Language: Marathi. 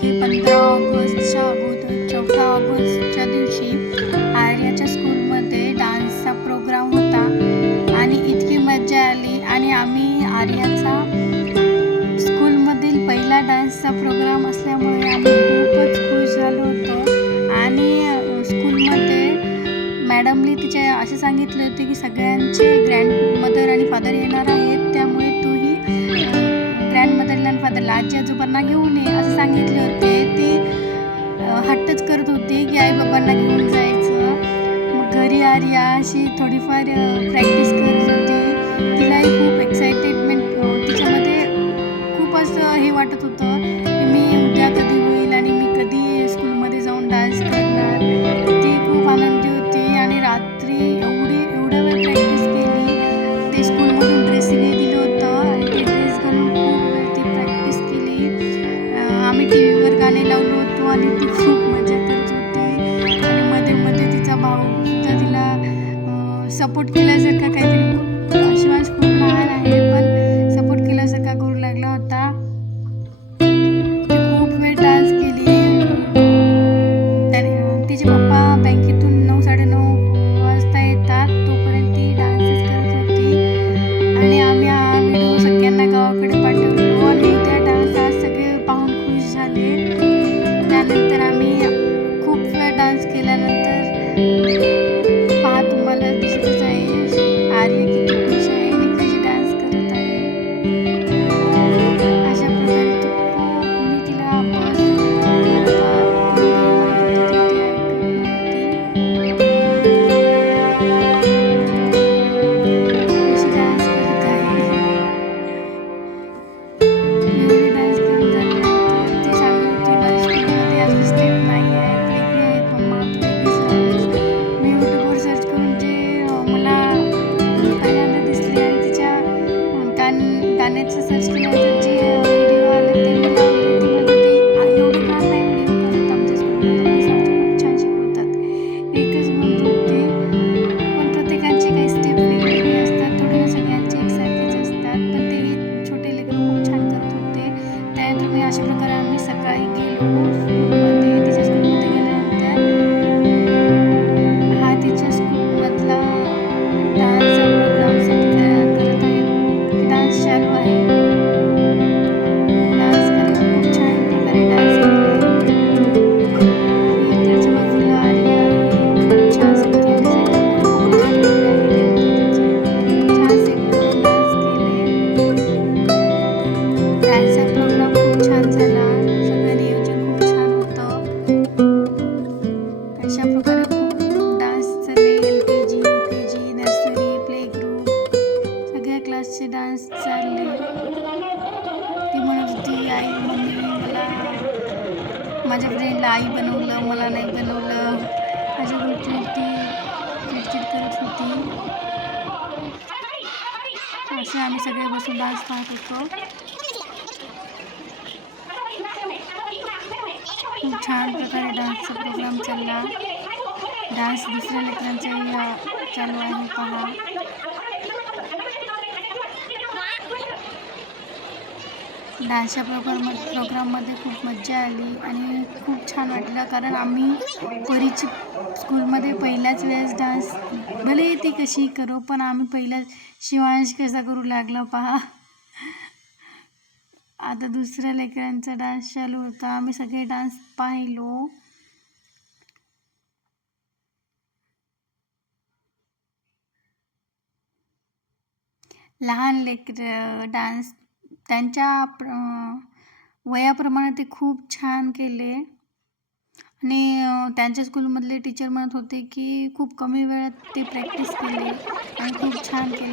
की 15 ऑगस्टच्या अगोदर 14 ऑगस्टच्या दिवशी आर्याच्या स्कूलमध्ये डान्सचा प्रोग्राम होता आणि इतकी मजा आली. आणि आम्ही आर्याचा स्कूलमधील पहिला डान्सचा प्रोग्राम असल्यामुळे आम्ही खूपच खुश झालो होतो. आणि स्कूलमध्ये मॅडमने तिचे असे सांगितले होते की सगळ्यांचे ग्रँडमदर आणि फादर येणार आहेत, त्यामुळे तूही ग्रँडमदरला आणि फादरला आजी आजोबांना घेऊन ये असं सांगितले होते. ती हट्टच करत होती की आई बाबांना घेऊन जायचं. मग घरी आर्या अशी थोडीफार प्रॅक्टिस करत होती. तिलाही खूप एक्साइटेडमेंट तिच्यामध्ये खूप असं हे वाटत होतं की मी उद्या कधी होईल आणि मी कधी स्कूलमध्ये जाऊन डान्स करणार. ती खूप आनंदी होती आणि रात्री एवढ्या वेळ प्रॅक्टिस केली. ते स्कूलमधून ड्रेसिंगही दिलं होतं आणि ते ड्रेस घालून खूप वेळ ती प्रॅक्टिस केली. आम्ही टी व्हीवर गाणे लावलो होतो आणि ती खूप मजा करत होती. आणि मध्ये मध्ये तिचा भाऊसुद्धा तिला सपोर्ट केल्यासारखा काहीतरी, शिवांश खूप लहान आहे पण सपोर्ट केल्यासारखा करू लागला होता. ती खूप वेळ डान्स केली. तिचे पप्पा बँकेतून 9-9:30 वाजता येतात, तोपर्यंत ती डान्सच करत होती. आणि आम्ही हा व्हिडिओ सगळ्यांना गावाकडे पाठवलो आणि त्या डान्स आज सगळे पाहून खुश झाले. त्यानंतर आम्ही खूप वेळ डान्स केल्यानंतर पहा तुम्हाला दिसतच आहे आर्या किती खुश आहे आणि कशी डान्स करत आहे. अशा प्रकारे मी तिला बस व्हिडिओ म्हणत होती ती ऐकत नव्हती. कशी डान्स करत आहे. एवढी डान्स करून झाल्यानंतर ती सांगत होती माझ्या स्कूलमध्ये अशी स्टेप नाही आहेत, वेगळी आहेत मम्मा, तू वेगळीच लावलीस. मी यूट्यूबवर सर्च करून जे मला पहिल्यांदा दिसले आणि तिच्या गाण्याचं सर्च केल्यानंतर जे व्हिडिओ आले ते मी लावले. ती म्हणत होती एवढे का नाही व्हिडिओ करत आमच्या स्कूलमध्ये, मी सर खूप छान शिकवतात. एकच म्हणत होती. पण प्रत्येकाची काही स्टेप वेगवेगळी असतात, थोडे सगळ्यांचे एकसारखेच असतात. पण ते छोटे लेकरं खूप छान करत होते. त्यानंतर मी अशा प्रकारे आम्ही सकाळी गेलो स्कूलमध्ये. तिच्या स्कूलमध्ये गेल्यानंतर हा तिच्या स्कूलमधला डान्सचा प्रोग्राम सेट करत आहे. डान्स चालू आहे. डान्स करत खूप छान प्रकारे डान्स केले. इकडच्या बाजूला आर्या आहे, खूप छान सगळी आणि सगळ्यांना खूप लहान लेकरं आहे तिचे. छानसे करून डान्स केले. डान्सचा प्रोग्राम खूप छान झाला. सगळं नियोजन खूप छान होतं. अशा प्रकारे खूप डान्स झाले. LKG, UKG, nursery, play group सगळ्या क्लासचे डान्स चालले. ती म्हणत होती आई मम्मी मला माझ्या फ्रेंडला आई बनवलं, मला नाही बनवलं. अशा गोष्टीवर ती चिडचिड करत होती. असे आम्ही सगळे बसून डान्स पाहत होतो. खूप छान प्रकारे डान्सचा प्रोग्राम चालला. डान्स दुसऱ्या लेकरांचाही चालू आहे पहा. डान्सच्या प्रोग्राममध्ये खूप मजा आली आणि खूप छान वाटलं, कारण आम्ही परीची स्कूलमध्ये पहिल्याच वेळेस डान्स, भले ती कशी करो पण आम्ही पहिल्याच शिवांश कसा करू लागला पहा. आता दुसऱ्या लेकरांचा डान्स चालू होता. आम्ही सगळे डान्स पाहिलो. लहान लेकरं डान्स त्यांच्या वयाप्रमाणे ते खूप छान केले. आणि त्यांच्या स्कूलमधले टीचर म्हणत होते की खूप कमी वेळात ते प्रॅक्टिस केले आणि खूप छान केले.